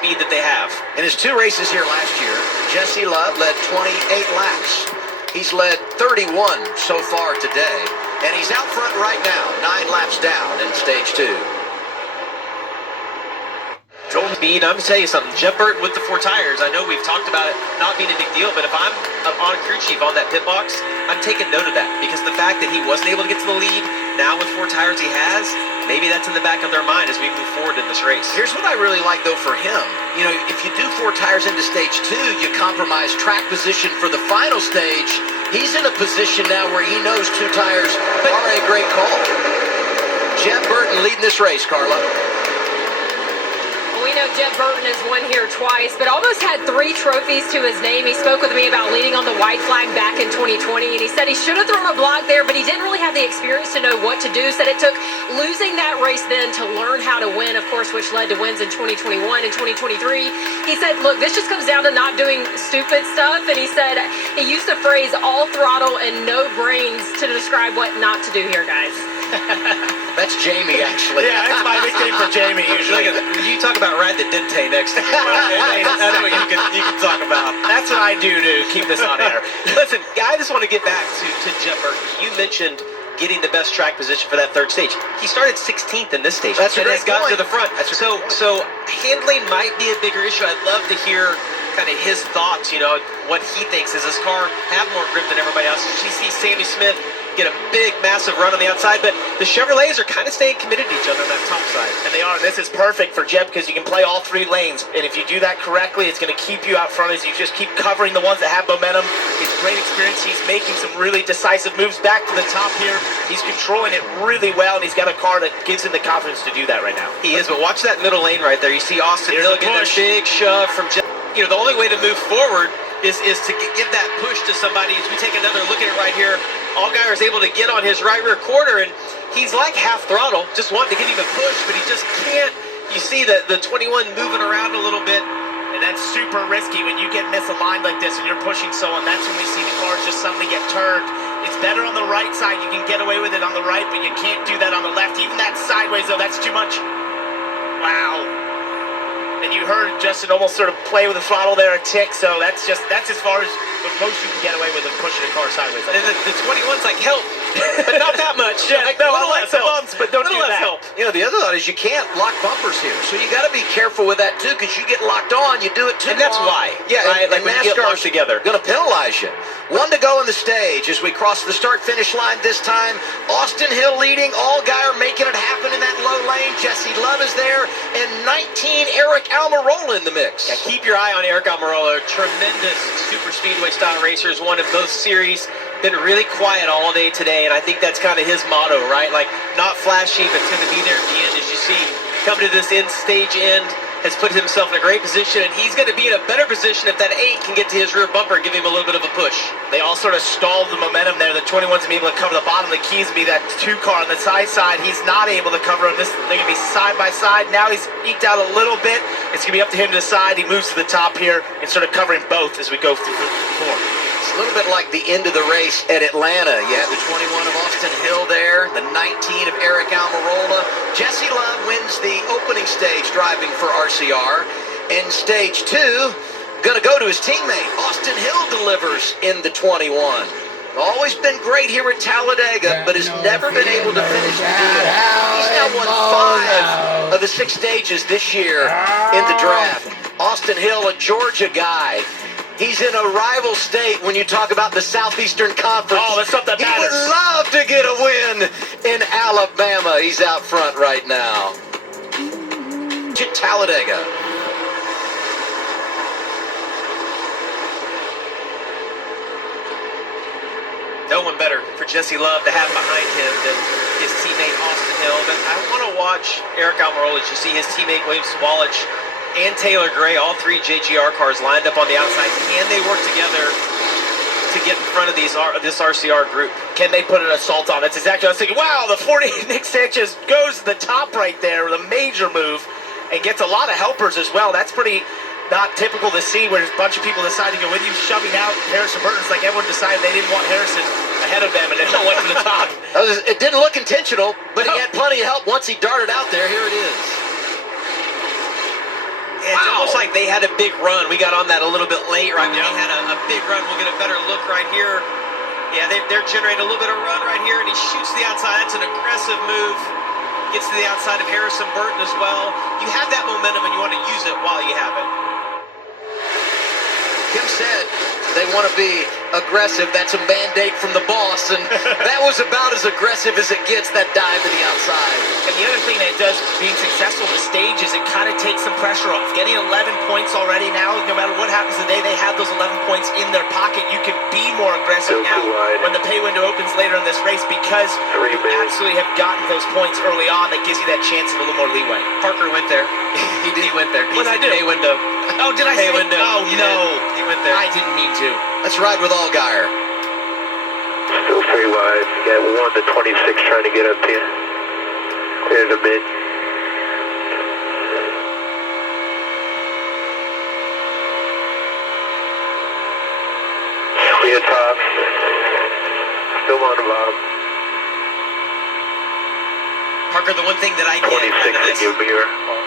speed that they have. In his 2 races here last year, Jesse Love led 28 laps. He's led 31 so far today, and he's out front right now, 9 laps down in stage 2. Speed, I'm going to tell you something. Jeff Burton with the 4 tires, I know we've talked about it not being a big deal, but if I'm on crew chief on that pit box, I'm taking note of that, because the fact that he wasn't able to get to the lead, now with 4 tires he has, maybe that's in the back of their mind as we move forward in this race. Here's what I really like, though, for him. You know, if you do 4 tires into stage 2, you compromise track position for the final stage. He's in a position now where he knows 2 tires are a great call. Jeff Burton leading this race, Carla. We know Jeff Burton has won here twice, but almost had 3 trophies to his name. He spoke with me about leading on the white flag back in 2020, and he said he should have thrown a block there, but he didn't really have the experience to know what to do. Said it took losing that race then to learn how to win, of course, which led to wins in 2021 and 2023. He said, look, this just comes down to not doing stupid stuff, and he said he used the phrase all throttle and no brains to describe what not to do here, guys. That's Jamie, actually. Yeah, that's my nickname for Jamie usually. You talk about ride the dente next time. That's what you can talk about. That's what I do to keep this on air. Listen, I just want to get back to Jeff Burton. You mentioned getting the best track position for that 3rd stage. He started 16th in this stage. That's a and great has gotten point. to the front. So handling might be a bigger issue. I'd love to hear kind of his thoughts, you know, what he thinks. Does his car have more grip than everybody else? You see Sammy Smith get a big, massive run on the outside, but the Chevrolets are kind of staying committed to each other on that top side. And they are. This is perfect for Jeb because you can play all 3 lanes. And if you do that correctly, it's going to keep you out front as you just keep covering the ones that have momentum. It's great experience. He's making some really decisive moves back to the top here. He's controlling it really well, and he's got a car that gives him the confidence to do that right now. He is, but watch that middle lane right there. You see Austin Hill get a big shove from Jeff. You know, the only way to move forward is to give that push to somebody. As we take another look at it right here, Allgaier is able to get on his right rear quarter, and he's like half throttle, just wanting to give him a push, but he just can't. You see the 21 moving around a little bit. And that's super risky when you get misaligned like this and you're pushing someone. That's when we see the cars just suddenly get turned. It's better on the right side. You can get away with it on the right, but you can't do that on the left. Even that sideways, though, that's too much. Wow. And you heard Justin almost sort of play with the throttle there a tick, so that's as far as the most you can get away with it, pushing a car sideways. And the 21's like, help, but not that much. Yeah, like, no, I like the bumps, but don't do that. Help. You know, the other thought is you can't lock bumpers here, so you got to be careful with that too, because you get locked on, you do it too And that's long. why. Yeah, right? Like and when you get locked together. Going to penalize you. 1 to go in the stage as we cross the start-finish line this time. Austin Hill leading, Allgaier making it happen in that low lane. Jesse Love is there, and 19 Eric Almirola in the mix. Yeah, keep your eye on Eric Almirola. Tremendous super speedway style racer. One of both series. Been really quiet all day today, and I think that's kind of his motto, right? Like, not flashy, but going to be there at the end. As you see, coming to this stage end, has put himself in a great position, and he's going to be in a better position if that 8 can get to his rear bumper and give him a little bit of a push. They all sort of stalled the momentum there. The 21's going to be able to cover the bottom. The key is to be that 2 car on the side. He's not able to cover him. They're going to be side by side. Now he's eked out a little bit. It's going to be up to him to decide. He moves to the top here and sort of covering both as we go through the 4. It's a little bit like the end of the race at Atlanta. You have the 21 of Austin Hill there, the 19 of Eric Almirola. Jesse Love wins the opening stage driving for RCR. In stage 2, going to go to his teammate. Austin Hill delivers in the 21. Always been great here at Talladega, but has never been able to finish the deal. He's now won 5 of the 6 stages this year in the draft. Austin Hill, a Georgia guy. He's in a rival state when you talk about the Southeastern Conference. Oh, that's something that matters. He would love to get a win in Alabama. He's out front right now. Talladega. No one better for Jesse Love to have behind him than his teammate Austin Hill. But I want to watch Eric Almirola. You see his teammate William Swalich and Taylor Gray, all 3 JGR cars lined up on the outside. Can they work together to get in front of this RCR group? Can they put an assault on? That's exactly what I was thinking. Wow, the 40 Nick Sanchez goes to the top right there, the major move, and gets a lot of helpers as well. That's pretty not typical to see where a bunch of people decide to go with you, shoving out Harrison Burton. It's like everyone decided they didn't want Harrison ahead of them, and they all went to the top. It didn't look intentional, but he had plenty of help once he darted out there. Here it is. It's almost like they had a big run. We got on that a little bit late, right? They had a big run. We'll get a better look right here. Yeah, they're generating a little bit of run right here, and he shoots the outside. That's an aggressive move. Gets to the outside of Harrison Burton as well. You have that momentum, and you want to use it while you have it. Kim said they want to be aggressive. That's a mandate from the boss, and that was about as aggressive as it gets, that dive to the outside. And the other thing that it does, being successful in the stage, is it kind of takes some pressure off. Getting 11 points already now, no matter what happens today, they have those 11 points in their pocket. You can be more aggressive now when the pay window opens later in this race, because you absolutely have gotten those points early on. That gives you that chance and a little more leeway. Parker went there. He went there. What did I do? Pay window. Oh, did I Pay say? window. Oh, He no. did. He went there. I didn't mean to. Let's ride with Allgaier. Still 3 wide. You got 1 to 26 trying to get up here. Clear the mid. Clear top. Still on the bottom. Parker, the one thing that I get out of 26 this in your mirror.